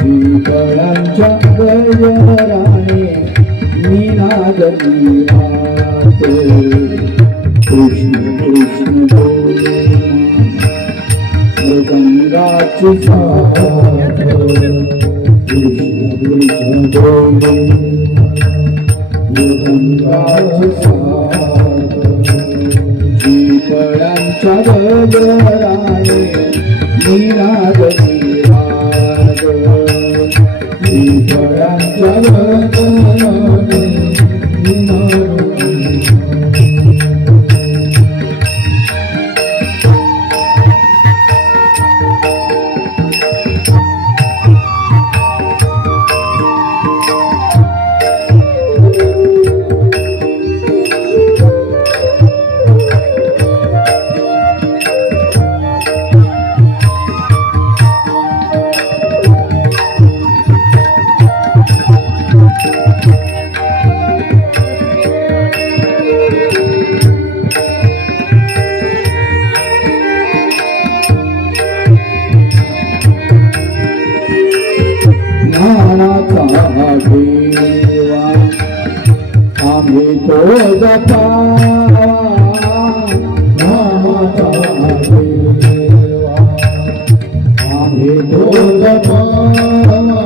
पिंपळांच्या गजराने निनाद राहत कृष्ण कृष्ण बोले मृदंगाची साथ कृष्ण कृष्ण बोले मृदंगाची साथ पिंपळांच्या गजराने निनाद राहत पिंपळांच्या गजराने निनाद देवा आम्ही तो जपावा नामाचा देवा आम्ही तो जपावा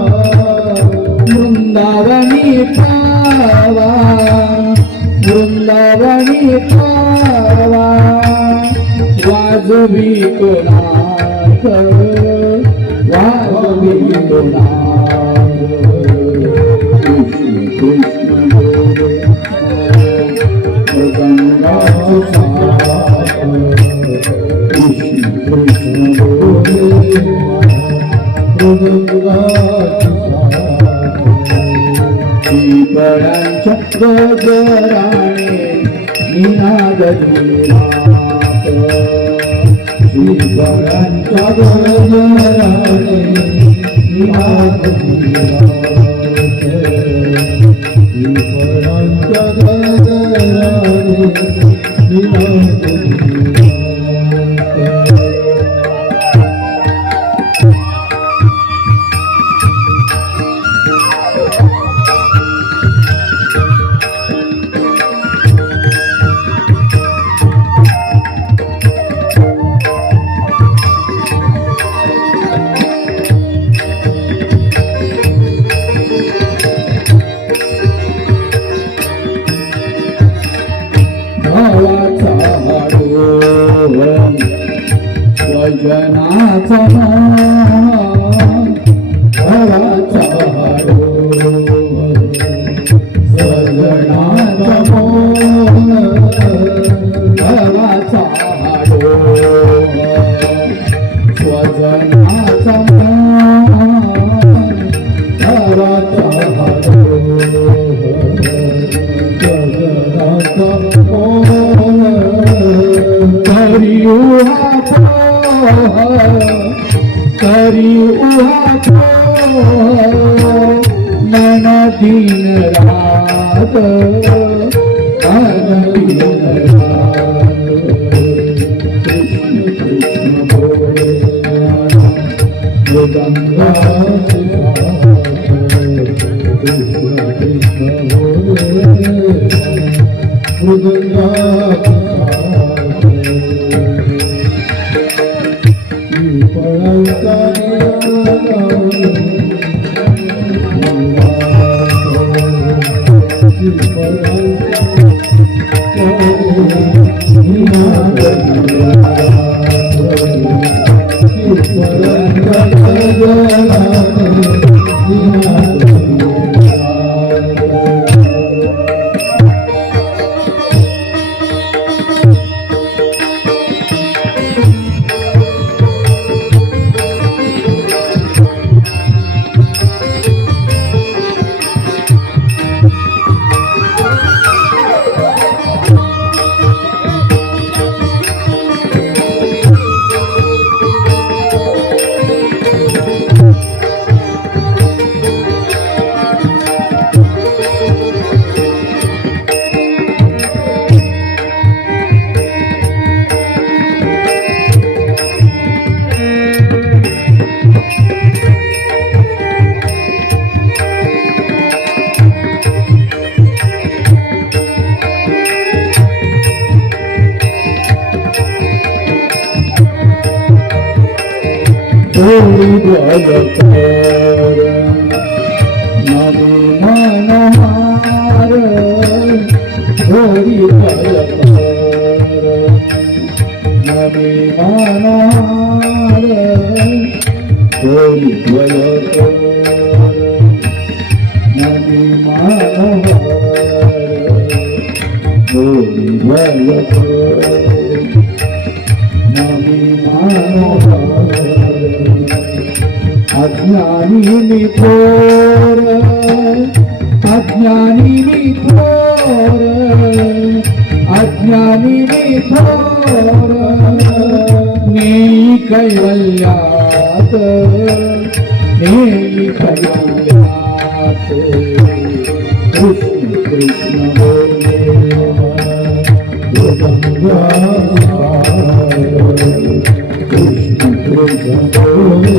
वृंदावनी पावा वृंदावनी पावा वाजवी कोणात वाजवी कोणात कृष्ण बोले मृदंगाची साथ कृष्ण कृष्ण बोले मृदंगाची साथ पिंपळांच्या गजराने निनाद राहत पिंपळांच्या गजराने निनाद राहत पिंपळांच्या गजराने निनाद स्वजनाचा भवाचा स्वजनाचा भवाचा स्वजनाचा करी उहा मन दिन रात मन दिन रात कृष्ण कृष्ण बोले मृदंगाची साथ कृष्ण कृष्ण बोले मृदंगाची होरी बलकर नमी मनहार होरी बलकर नमी मनहार होरी बलकर नमी मनहार होरी बलकर नमी मनहार अज्ञानी निथोर अज्ञानी निथोर अज्ञानी निथोर नेई कैवल्यात नेई कैवल्यात कृष्ण कृष्ण बोले कृष्ण कृष्ण बोले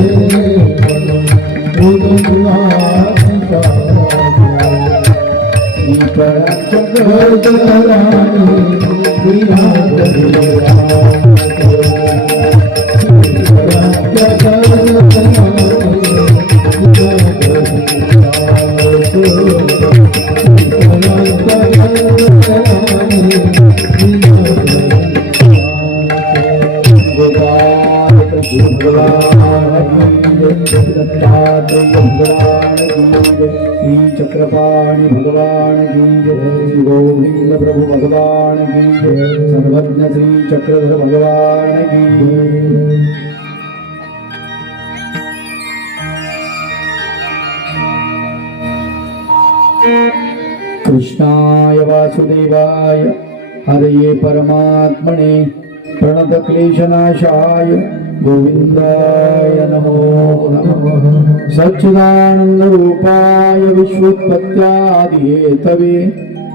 श्री चक्रपाणि भगवान की जय श्री गोविंद प्रभु भगवान की जय सर्वज्ञ श्री चक्रधर भगवान की जय। कृष्णाय वासुदेवाय हरये परमात्मने प्रणतक्लेशनाशाय गोविंदाय नमो नमः। सच्चिदानंद रूपाय विश्वोत्पत्त्यादिहेतवे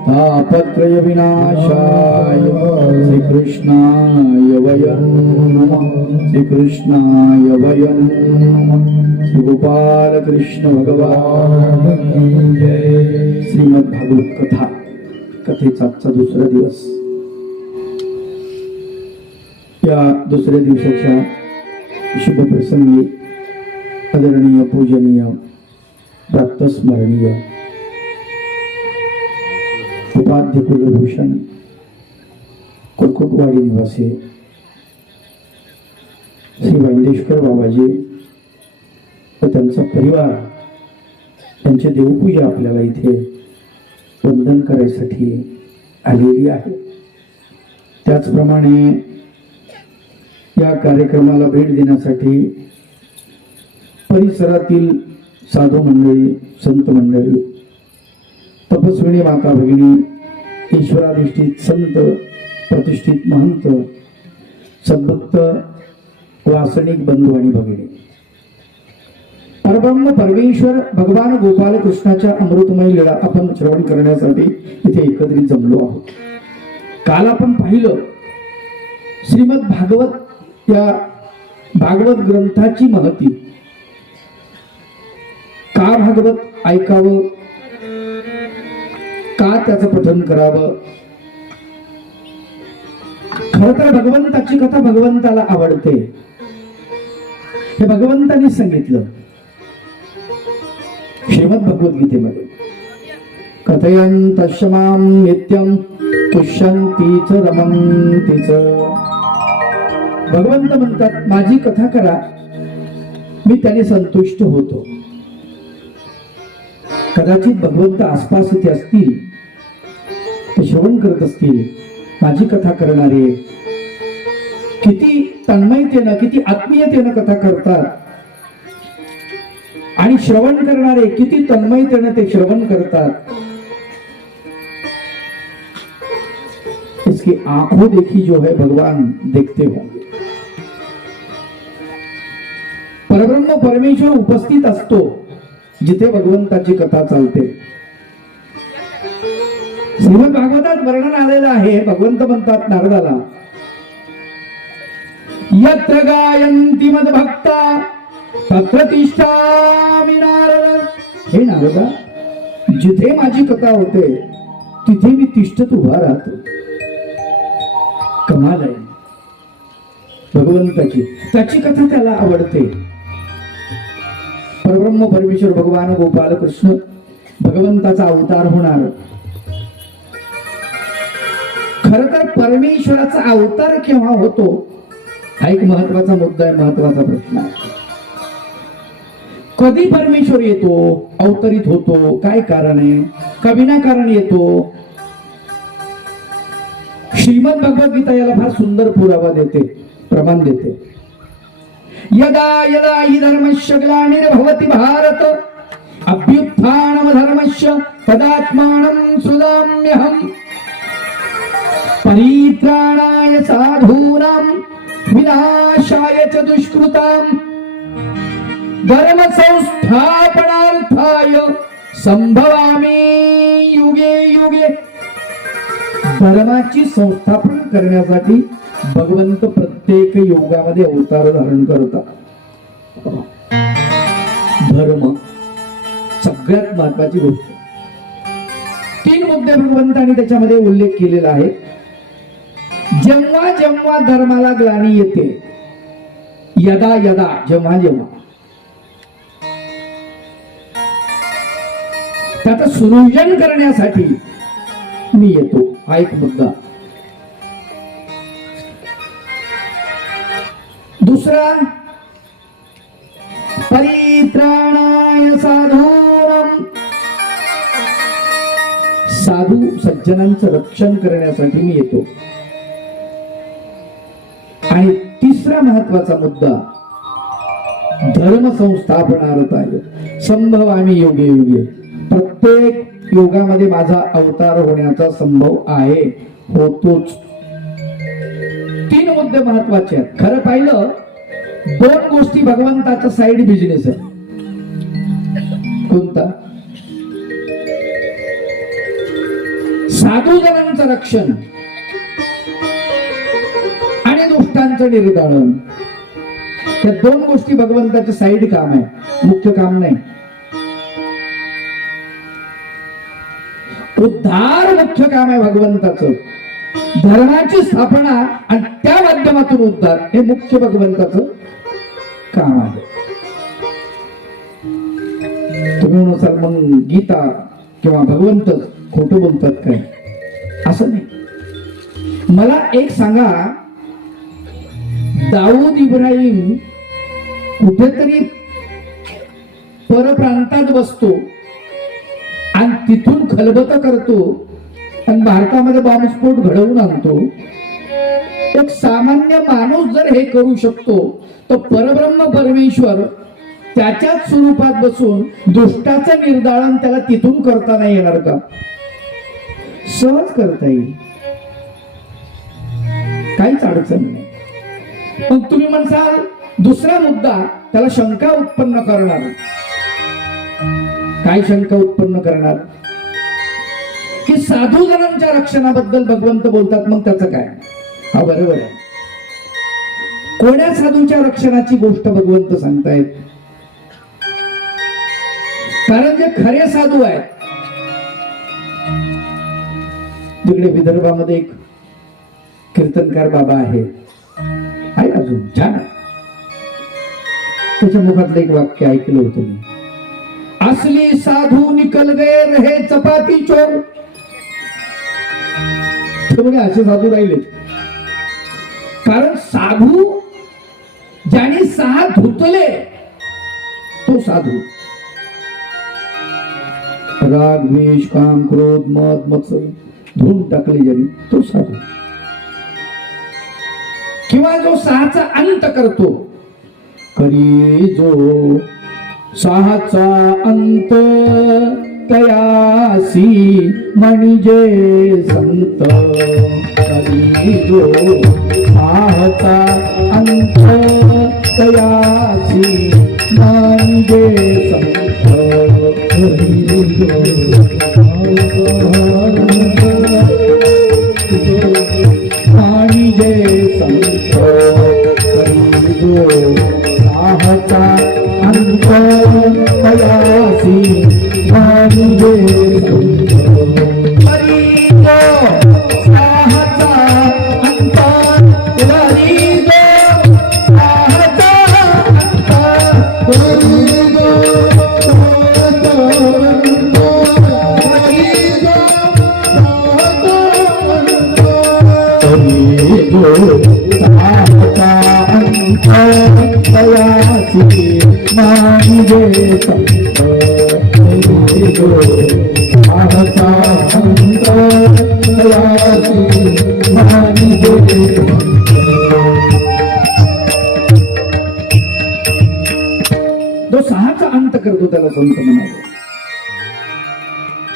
तापत्रय विनाशाय श्रीकृष्णाय वयं नमः। श्रीकृष्णाय वयं नमः। श्री गोपाल कृष्ण भगवान की जय। श्रीमद भागवत कथा कथेचा आजचा दुसरा दिवस। या दुसऱ्या दिवसाच्या शुभ प्रसंगी आदरणीय पूजनीय प्रातस्मरणीय उपाध्य कुलभूषण कुरकुटवाडी निवासी श्री वैंदेश्वर बाबाजी व त्यांचा परिवार त्यांची देवपूजा आपल्याला इथे वंदन करायसाठी आलेली आहे। त्याचप्रमाणे या कार्यक्रमाला भेट देण्यासाठी परिसरातील साधू मंडळी, संत मंडळी, तपस्विनी माता भगिनी, ईश्वराधिष्ठित संत, प्रतिष्ठित महंत, सद्भक्त वासनिक बंधू आणि भगिनी, परब्रह्म परमेश्वर भगवान गोपाल कृष्णाच्या अमृतमय लीला आपण श्रवण करण्यासाठी इथे एकत्रित जमलो आहोत। काल आपण पाहिलं श्रीमद भागवत या भागवत ग्रंथाची महती, का भागवत ऐकावं, का त्याचं पठन करावं। खरं तर भगवंताची कथा भगवंताला आवडते हे भगवंतांनी सांगितलं श्रीमद भगवद्गीतेमध्ये। कथयन्तश्च मां नित्यं तुष्यन्ति च रमन्ति च। भगवंत म्हणतात माझी कथा करा, मी त्याने संतुष्ट होतो। कदाचित भगवंत आसपास इथे असतील, ते श्रवण करत असतील, माझी कथा करणारे किती तन्मयतेनं, किती आत्मीयतेनं कथा करतात आणि श्रवण करणारे किती तन्मयतेनं ते श्रवण करतात, इसकी आंखों देखी जो है भगवान देखते होंगे। परब्रह्म परमेश्वर उपस्थित असतो जिथे भगवंताची कथा चालते। श्रीमद भागवतात वर्णन आलेलं आहे, भगवंत म्हणतात नारदाला, यत्र गायन्ति मद्भक्ता तत्र तिष्ठामि नारद। हे नारदा, जिथे माझी कथा होते तिथे मी तिष्ठत उभा राहतो। कमाल आहे भगवंताची, त्याची कथा त्याला आवडते। परब्रह्म परमेश्वर भगवान गोपाल कृष्ण भगवंताचा अवतार होणार. खर तर परमेश्वराचा अवतार केव्हा होतो हा एक महत्वाचा मुद्दा आहे, महत्वाचा प्रश्न आहे. कधी परमेश्वर येतो, अवतरित होतो, काय कारण आहे, का विनाकारण येतो? श्रीमद भगवद्गीता याला फार सुंदर पुरावा देते, प्रमाण देते. यदा यदा हि धर्मस्य ग्लानिर्भवति भारत अभ्युत्थानम धर्मस्य तदात्मानं सृजाम्यहम् परित्राणाय साधूनां विनाशाय च दुष्कृतां धर्म संस्थापनार्थाय संभवामि युगे युगे. धर्माची संस्थापन करण्यासाठी भगवंत प्रत्येक युगामध्ये अवतार धारण करतात. धर्म सगळ्यात महत्वाची गोष्ट. 3 मुद्दे भगवंतांनी त्याच्यामध्ये उल्लेख केलेला आहे. जेव्हा जेव्हा धर्माला ग्लानी येते, यदा यदा जेव्हा जेव्हा, त्याचं सुनियोजन करण्यासाठी मी येतो, हा एक मुद्दा. दुसरा, परित्राणाय साधूनां, साधू सज्जनांचं रक्षण करण्यासाठी मी येतो. आणि तिसरा महत्वाचा मुद्दा, धर्म संस्थापनार्थाय संभवामि युगे युगे. प्रत्येक युगामध्ये माझा अवतार होण्याचा संभव आहे, होतोच. 3 मुद्दे महत्वाचे आहेत. खरं पाहिलं 2 गोष्टी भगवंताचा साइड बिझनेस आहे. कोणता? साधू जनांचं रक्षण आणि दुष्टांचं निर्दालन. त्या 2 गोष्टी भगवंताचं साइड काम आहे, मुख्य काम नाही. उद्धार मुख्य काम आहे भगवंताचं. धर्माची स्थापना आणि त्या माध्यमातून उद्धार हे मुख्य भगवंताचं काम आहे. तुम्ही म्हणसाल मग गीता किंवा भगवंत खोटं बोलतात काय? असं नाही. मला एक सांगा, दाऊद इब्राहिम कुठेतरी परप्रांतात बसतो आणि तिथून खलबत करतो आणि भारतामध्ये बॉम्बस्फोट घडवून आणतो. एक सामान्य माणूस जर हे करू शकतो, तर परब्रह्म परमेश्वर त्याच्याच स्वरूपात बसून दुष्टाचं निर्दालन त्याला तिथून करता नाही येणार का? सहज करता येईल, काहीच अडचण नाही. मग तुम्ही म्हणसाल दुसरा मुद्दा त्याला शंका उत्पन्न करणार. काय शंका उत्पन्न करणार? की साधू जनांच्या रक्षणाबद्दल भगवंत बोलतात, मग त्याचं काय? हा बरोबर आहे. कोण्या साधूच्या रक्षणाची गोष्ट भगवंत सांगतायत? कारण जे खरे साधू आहेत, तिकडे विदर्भामध्ये एक कीर्तनकार बाबा आहे अजून छान. त्याच्या मुखातलं एक वाक्य ऐकलं होतं मी. असली साधू निकल गए रहे चपाती चोर. असे साधू राहिले. कारण साधू ज्याने 6 धुतले तो साधू. राग द्वेष काम क्रोध मद मत्सर धुवून टाकले ज्याने तो साधू. किंवा जो 6चा अंत करतो, करी जो 6चा अंत तयासी म्हणजे संत. करी जो 6चा अंत तयासी म्हणजे संत. करी जो 6चा अंत तयासी म्हणजे संत. करी जो 6चा अंत, करी जो 6चा अंत, करी जो तो सहाचा अंत करतो त्याला संत म्हणाले.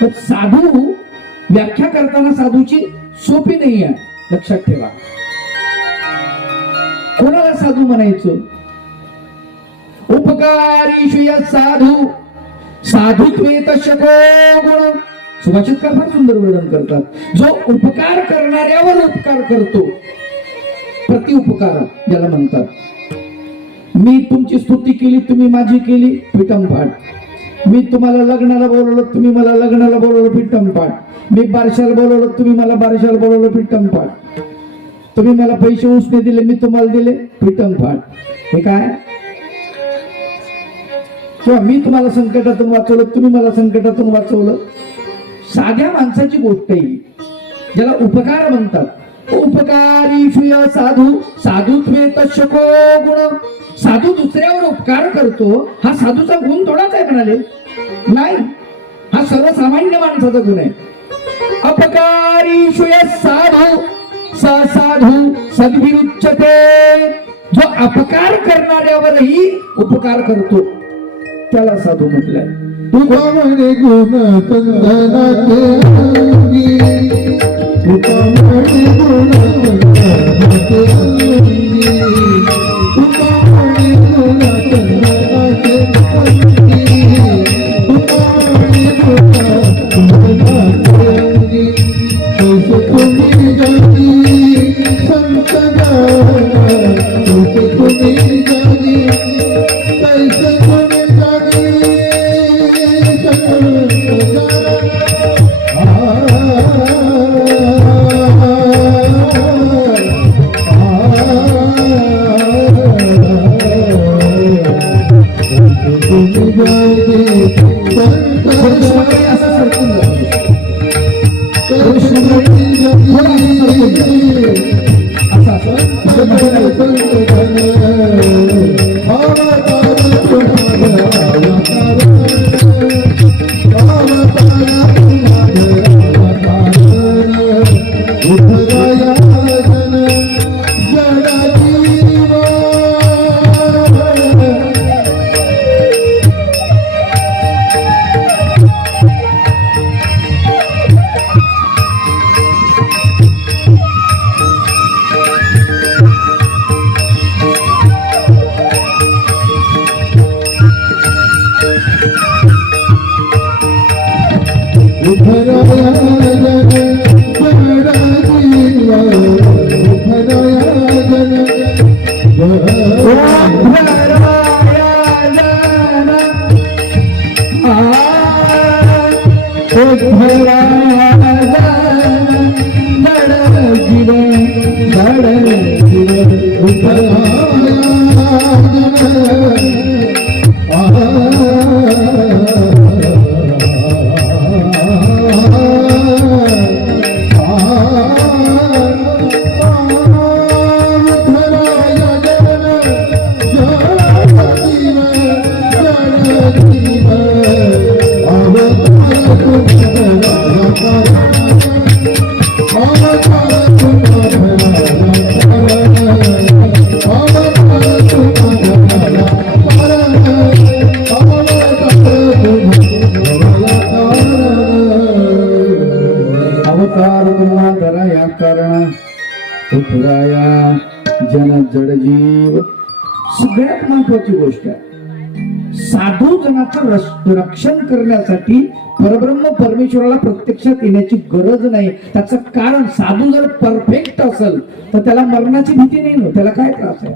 तर साधू व्याख्या करताना साधूची सोपी नाही आहे, लक्षात ठेवा. कोणाला साधू म्हणायचं? उपकारीषु साधू साधुत्वे तशको गुण. सुभाषितकार फार सुंदर वर्णन करतात. जो उपकार करणाऱ्यावर उपकार करतो, प्रतिउपकार ज्याला म्हणतात. मी तुमची स्तुती केली, तुम्ही माझी केली, पिटंपाट. मी तुम्हाला लग्नाला बोलवलं, तुम्ही मला लग्नाला बोलवलं, पिटंपाट. मी बारशाला बोलवलं, तुम्ही मला बारशाला बोलवलं, पिटंपाट. तुम्ही मला पैसे उसने दिले, मी तुम्हाला दिले, पिटंपाट. हे काय? किंवा मी तुम्हाला संकटातून वाचवलं, तुम्ही मला संकटातून वाचवलं. साध्या माणसाची गोष्ट आहे, ज्याला उपकार म्हणतात. उपकारीषु साधू साधुत्वे तशको गुण. साधू दुसऱ्यावर उपकार करतो, हा साधूचा गुण थोडाच आहे म्हणाले. नाही, हा सर्वसामान्य माणसाचा गुण आहे. अपकारीषु साधू साधू सद्विरुच्यते. जो अपकार करणाऱ्यावरही उपकार करतो त्याला साधू म्हटलंय. तुका म्हणे गुण चंदनाचे अंगी, तुका म्हणे गुण चंदनाचे अंगी, तुका म्हणे गुण चंदनाचे अंगी, तुका म्हणे गुण चंदनाचे अंगी. कैसे तुम्ही जाती संत जाना, कैसे तुम्ही जाती, कैसे तुम्ही जाती जन जडजीव. सगळ्यात महत्वाची गोष्ट आहे, साधू जनाचं रक्षण करण्यासाठी परब्रह्म परमेश्वराला प्रत्यक्षात येण्याची गरज नाही. त्याचं कारण, साधू जर परफेक्ट असेल तर त्याला मरणाची भीती नाही ना. त्याला काय त्रास आहे?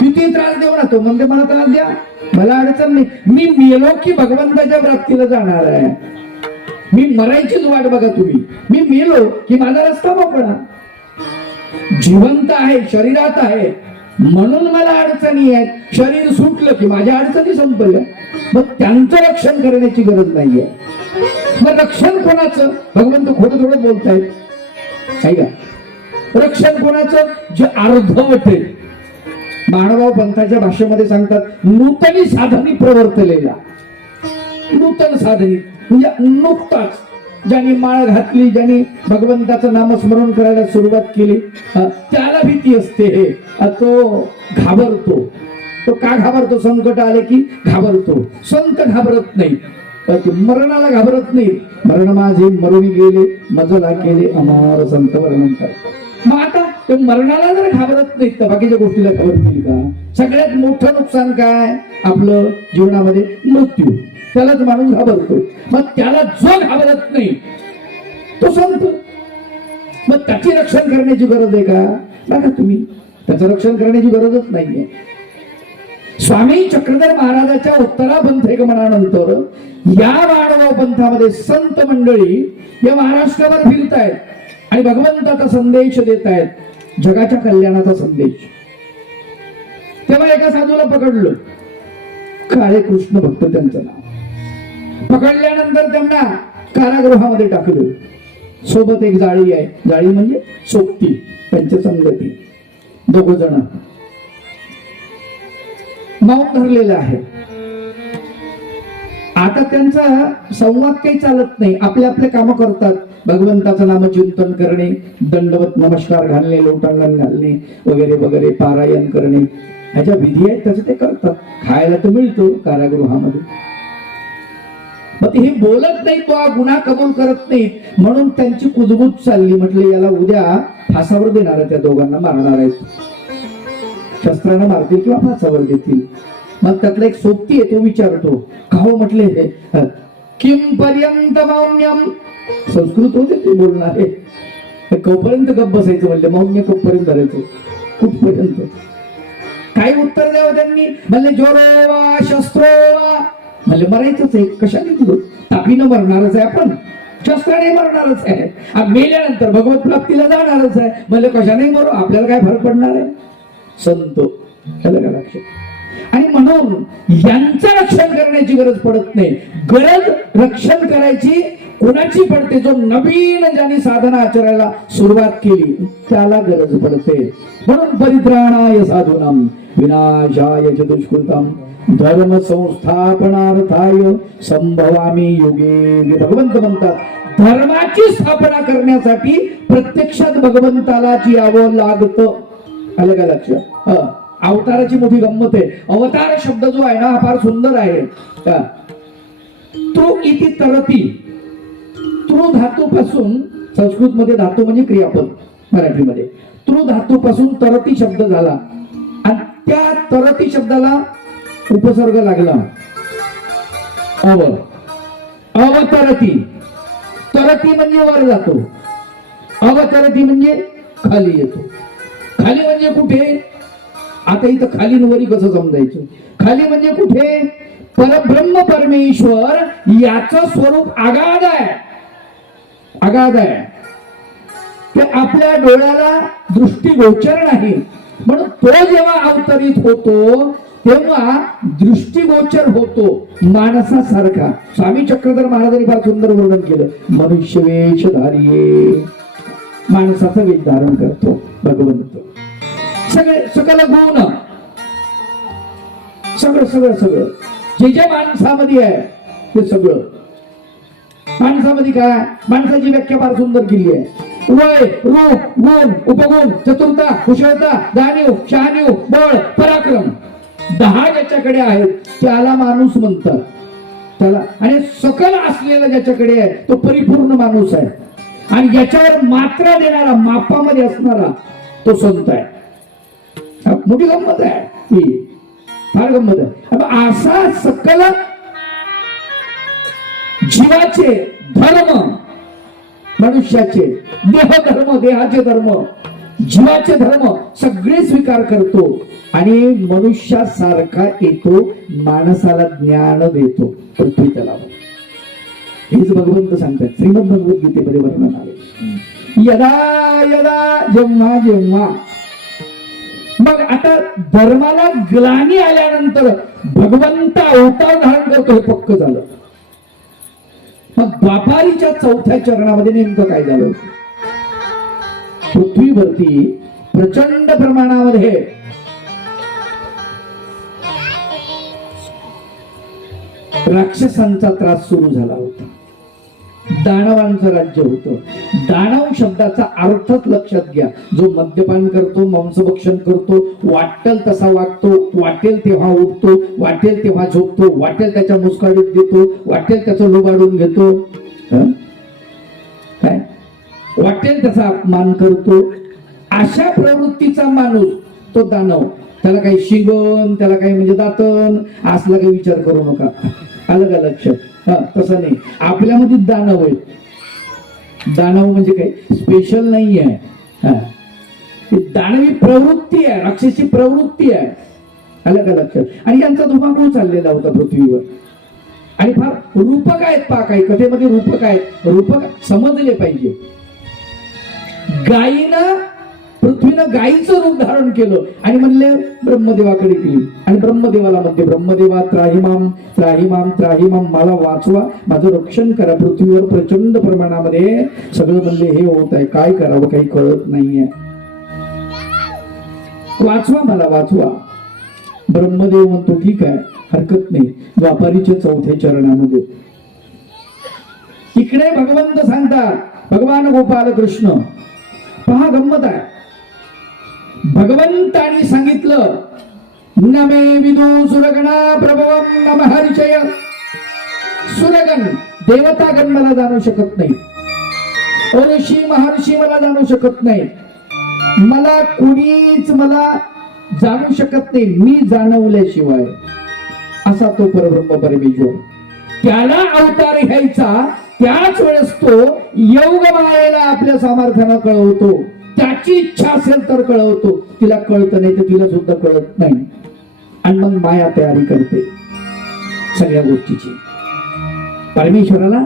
किती त्रास देऊ ना तो म्हणजे मला त्रास द्या, मला अडचण नाही. मी मेलो की भगवंताच्या प्राप्तीला जाणार आहे. मी मरायचीच वाट बघा तुम्ही. मी मेलो की माझा रस्ता मोकळा. जिवंत आहे, शरीरात आहे म्हणून मला अडचणी आहेत. शरीर सुटलं की माझ्या अडचणी संपल्या. मग त्यांचं रक्षण करण्याची गरज नाहीये. मग रक्षण कोणाचं? भगवंत खोटं थोडं बोलतायत. का रक्षण कोणाचं? जे अर्धवट आहे. मानवभाव पंथाच्या भाषेमध्ये सांगतात नूतनी साधनी प्रवर्तलेला. नूतन साधनी म्हणजे नुकताच ज्यांनी माळ घातली, ज्यांनी भगवंताचं नामस्मरण करायला सुरुवात केली, त्याला भीती असते, तो घाबरतो. तो का घाबरतो? संकट आले की घाबरतो. संत घाबरत नाही, मरणाला घाबरत नाही. मरण माझे मरून गेले, मजला केले अमर संत वर्णन करतात. मग आता ते मरणाला जर घाबरत नाहीत तर बाकीच्या गोष्टीला घाबरतील का? सगळ्यात मोठं नुकसान काय आपलं जीवनामध्ये? मृत्यू. त्यालाच माणूस घाबरतो. मग त्याला जो घाबरत नाही तो संत. मग त्याची रक्षण करण्याची गरज आहे का? बघा तुम्ही, त्याचं रक्षण करण्याची गरजच नाहीये. स्वामी चक्रधर महाराजांच्या उत्तरापंथ गमनानंतर या मानव पंथामध्ये संत मंडळी या महाराष्ट्रावर फिरतायत आणि भगवंताचा संदेश देत आहेत, जगाच्या कल्याणाचा संदेश. तेव्हा एका साधूला पकडलं, काळे कृष्ण भक्त त्यांचं नाव. पकडल्यानंतर त्यांना कारागृहामध्ये टाकलं. सोबत एक जाळी आहे, जाळी म्हणजे सोबती, त्यांच्या संगती, दोघ जण मौन धरलेलं आहे. आता त्यांचा संवाद काही चालत नाही, आपले आपले काम करतात. भगवंताचं नामचिंतन करणे, दंडवत नमस्कार घालणे, लोटांगण घालणे वगैरे वगैरे, पारायण करणे, ह्याच्या विधी आहेत त्याचं ते करतात. खायला तो मिळतो कारागृहामध्ये. मग हे बोलत नाही, तो गुन्हा कबूल करत नाही, म्हणून त्यांची कुजबूज चालली. म्हटले याला उद्या फासावर देणार आहे, त्या दोघांना मारणार आहेत, शस्त्रानं मारतील किंवा फासावर देतील. मग त्यातला एक सोबती आहे, तो विचारतो का हो? म्हटले किम पर्यंत मौन्यम. संस्कृत होते ते बोलणारे, कपर्यंत गप बसायचं. म्हणले मौन्य कपर्यंत धरायचं, कुठपर्यंत? काय उत्तर द्यावं त्यांनी? म्हणले जोरो वा शस्त्रो वा. म्हणले मरायचंच आहे. कशाने? तुझं तापीनं मरणारच आहे आपण, शस्त्राने मरणारच आहे, मेल्यानंतर भगवत प्राप्तीला जाणारच आहे. म्हणले कशाने मरू, आपल्याला काय फरक पडणार आहे? संत लक्षात. आणि म्हणून यांचं रक्षण करण्याची गरज पडत नाही. गरज रक्षण करायची कोणाची पडते? जो नवीन ज्यांनी साधना आचरायला सुरुवात केली त्याला गरज पडते. म्हणून परित्राणाय साधूनां विनाशाय च दुष्कृतां धर्म संस्थापनार्थाय संभवामी युगे. भगवंत म्हणतात धर्माची स्थापना करण्यासाठी प्रत्यक्षात भगवंतालाच यावं लागतं. आलं का लक्षात? अवताराची मोठी गंमत आहे. अवतार शब्द जो आहे ना हा फार सुंदर आहे. तृ इति तरती, तृ धातू पासून, संस्कृत मध्ये धातू म्हणजे क्रियापद, मराठीमध्ये तृ धातू पासून तरती शब्द झाला आणि त्या तरती शब्दाला उपसर्ग लागला अवतरती. तरती म्हणजे वर जातो, अवतरती म्हणजे खाली येतो. खाली म्हणजे कुठे? आता इथं खाली वरी कसं समजायचं? खाली म्हणजे कुठे? परब्रह्म परमेश्वर याचं स्वरूप आगाध आहे, आगाध आहे. ते आपल्या डोळ्याला दृष्टीगोचर नाही. म्हणून तो जेव्हा अवतरित होतो तेव्हा दृष्टीगोचर होतो माणसासारखा. स्वामी चक्रधर महाराजांनी फार सुंदर वर्णन केलं. मनुष्य वेशधारी, माणसाचं वेश धारण करतो भगवंत. सगळे सकल गुण, सगळं सगळं सगळं जे जे माणसामध्ये आहे ते सगळं. माणसामध्ये काय? माणसाची व्याख्या फार सुंदर केली आहे. वय, रूप, गुण, उपगुण, चतुरता, कुशलता, जाणीव, शहाणीव, बळ, पराक्रम, 10 ज्याच्याकडे आहेत त्याला माणूस म्हणतात त्याला. आणि सकल असलेला ज्याच्याकडे आहे तो परिपूर्ण माणूस आहे. आणि याच्यावर मात्रा देणारा, मापामध्ये असणारा तो संत आहे. मोठी गंमत आहे ही, फार गंमत आहे. असा सकल जीवाचे धर्म, मनुष्याचे देहधर्म, देहाचे धर्म, जीवाचे धर्म सगळे स्वीकार करतो आणि मनुष्यासारखा येतो, माणसाला ज्ञान देतो पृथ्वी तलावर. हेच भगवंत सांगतात. श्रीमद भगवद्गीतेमध्ये वर्णन आहे. यदा यदा, जेव्हा जेव्हा. मग आता धर्माला ग्लानी आल्यानंतर भगवंत अवतार धारण करतो हे पक्क झालं. मग द्वापारीच्या 4थ्या चरणामध्ये नेमकं काय झालं? पृथ्वीवरती प्रचंड प्रमाणामध्ये राक्षसांचा त्रास सुरू झाला होता. दानवांचं राज्य होतं. दानव शब्दाचा अर्थच लक्षात घ्या. जो मद्यपान करतो, मांसभक्षण करतो, वाटेल तसा वागतो, वाटेल तेव्हा उठतो, वाटेल तेव्हा झोपतो, वाटेल त्याच्या मुस्काडीत देतो, वाटेल त्याचं लुबाडून घेतो, काय वाटेल त्याचा अपमान करतो, अशा प्रवृत्तीचा माणूस तो दानव. त्याला काही शिंगण, त्याला काही म्हणजे दातन असला काही विचार करू नका. अलग लक्षात. तसं नाही. आपल्यामध्ये दानव आहे. दानव म्हणजे काही स्पेशल नाही आहे. दानवी प्रवृत्ती आहे, राक्षसी प्रवृत्ती आहे. अलग लक्षात. आणि यांचा धुमाकूळ चाललेला होता पृथ्वीवर. आणि फार रूपक आहेत. पा काही कथेमध्ये रूपक आहेत. रूपक समजले पाहिजे. गायीनं पृथ्वीनं गायीचं रूप धारण केलं आणि म्हणले ब्रह्मदेवाकडे गेली. आणि ब्रह्मदेवाला म्हणते, ब्रह्मदेवा त्राहिमाम त्राहिमाम त्राहिमाम, मला वाचवा, माझं रक्षण करा. पृथ्वीवर प्रचंड प्रमाणामध्ये सगळं म्हणले हे होत आहे, काय करावं काही कळत नाहीये, वाचवा, मला वाचवा. ब्रह्मदेव म्हणतो ठीक आहे, हरकत नाही. द्वापारीच्या 4थ्या चरणामध्ये इकडे भगवंत सांगतात, भगवान गोपाल कृष्ण. पहा गंमत आहे. भगवंतांनी सांगितलं, नमे विदु सुरगणा प्रभवम न महर्षय. सुरगण देवतागण मला जाणू शकत नाही, ऋषी महर्षी मला जाणू शकत नाही, मला कुणीच मला जाणू शकत नाही, मी जाणवल्याशिवाय. असा तो परब्रह्म परमेश्वर. त्याला अवतार घ्यायचा त्याच वेळेस तो योग मायेला आपल्या सामर्थ्यानं कळवतो. त्याची इच्छा असेल तर कळवतो, तिला कळत नाही तर तिला सुद्धा कळत नाही. आणि मग माया तयारी करते सगळ्या गोष्टीची. परमेश्वराला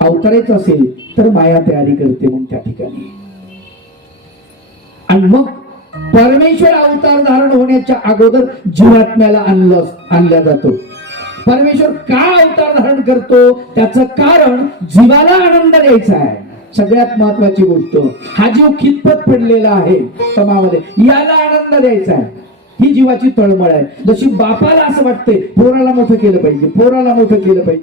अवतारायचं असेल तर माया तयारी करते मग त्या ठिकाणी. आणि मग परमेश्वर अवतार धारण होण्याच्या अगोदर जीवात्म्याला आणलं जातो. परमेश्वर का अवतार धारण करतो त्याचं कारण जीवाला आनंद द्यायचा आहे. सगळ्यात महत्वाची गोष्ट, हा जीव खितपत पडलेला आहे तमामध्ये, याला आनंद द्यायचा आहे. ही जीवाची तळमळ आहे. जशी बापाला असं वाटते पोराला मोठं केलं पाहिजे, पोराला मोठं केलं पाहिजे.